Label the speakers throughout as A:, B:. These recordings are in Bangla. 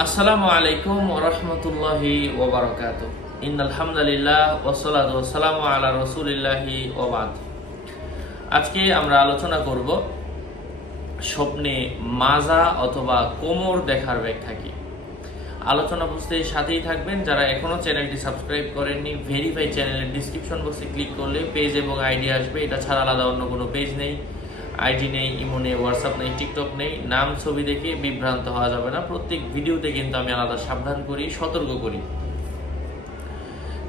A: আসসালামু আলাইকুম রহমতুল্লাহি ওবরাকাত ইন ওসলাত ওসালাম আলা রসুলিল্লাহি ওবাদ আজকে আমরা আলোচনা করব স্বপ্নে মাজা অথবা কোমর দেখার ব্যাখ্যা কি। আলোচনা বুঝতে সাথেই থাকবেন। যারা এখনও চ্যানেলটি সাবস্ক্রাইব করেননি ভেরিফাই চ্যানেলের ডিসক্রিপশন বক্সে ক্লিক করলে পেজ এবং আইডি আসবে। এটা ছাড়া আলাদা অন্য কোনো পেজ নেই। আইডি নেই, ইমো নেই, হোয়াটসঅ্যাপ নেই, টিকটক নেই, নাম, ছবি দেখে বিভ্রান্ত হওয়া যাবে না। প্রত্যেক ভিডিওতে কিন্তু আমি আলাদা সাবধান করি, সতর্ক করি।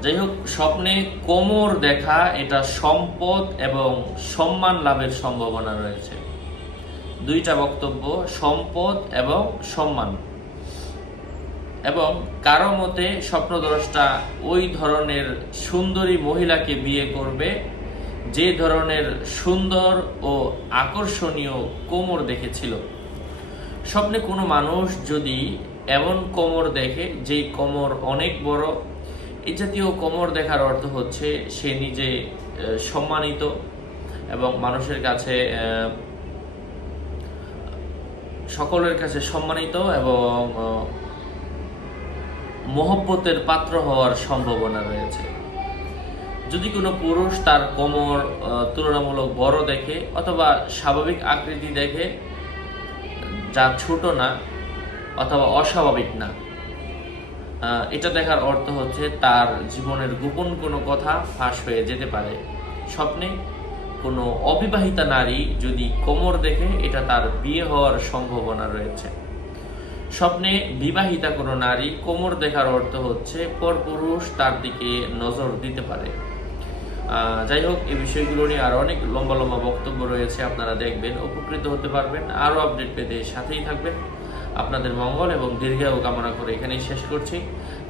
A: যাই হোক, স্বপ্নে কোমর দেখা, এটা সম্পদ এবং সম্মান লাভের সম্ভাবনা রয়েছে। দুইটা বক্তব্য, সম্পদ এবং সম্মান। এবং কারও মতে স্বপ্নদ্রষ্টা ওই ধরনের সুন্দরী মহিলাকে বিয়ে করবে যে ধরনের সুন্দর ও আকর্ষণীয় কোমর দেখেছিল। স্বপ্নে কোনো মানুষ যদি এমন কোমর দেখে, যেই কোমর অনেক বড় এই জাতীয় কোমর দেখার অর্থ হচ্ছে সে নিজে সম্মানিত এবং মানুষের কাছে সকলের কাছে সম্মানিত এবং মহব্বতের পাত্র হওয়ার সম্ভাবনা রয়েছে। যদি কোনো পুরুষ তার কোমর তুলনামূলক বড় দেখে অথবা স্বাভাবিক আকৃতি দেখে, যা ছোট না অথবা অস্বাভাবিক না এটা দেখার অর্থ হচ্ছে তার জীবনের গোপন কোনো কথা ফাঁস হয়ে যেতে পারে। স্বপ্নে কোনো অবিবাহিতা নারী যদি কোমর দেখে, এটা তার বিয়ে হওয়ার সম্ভাবনা রয়েছে। স্বপ্নে বিবাহিতা কোনো নারী কোমর দেখার অর্থ হচ্ছে পরপুরুষ তার দিকে নজর দিতে পারে। যাই হোক, এই বিষয়গুলো নিয়ে আরও অনেক লম্বা লম্বা বক্তব্য রয়েছে, আপনারা দেখবেন, উপকৃত হতে পারবেন, আরও আপডেট পেতে সাথেই থাকবেন। আপনাদের মঙ্গল এবং দীর্ঘায়ু কামনা করে এখানেই শেষ করছি।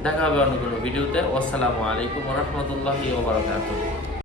A: দেখা হবে অন্য কোনো ভিডিওতে। আসসালামু আলাইকুম রহমতুল্লাহি ওবরাকাতুহ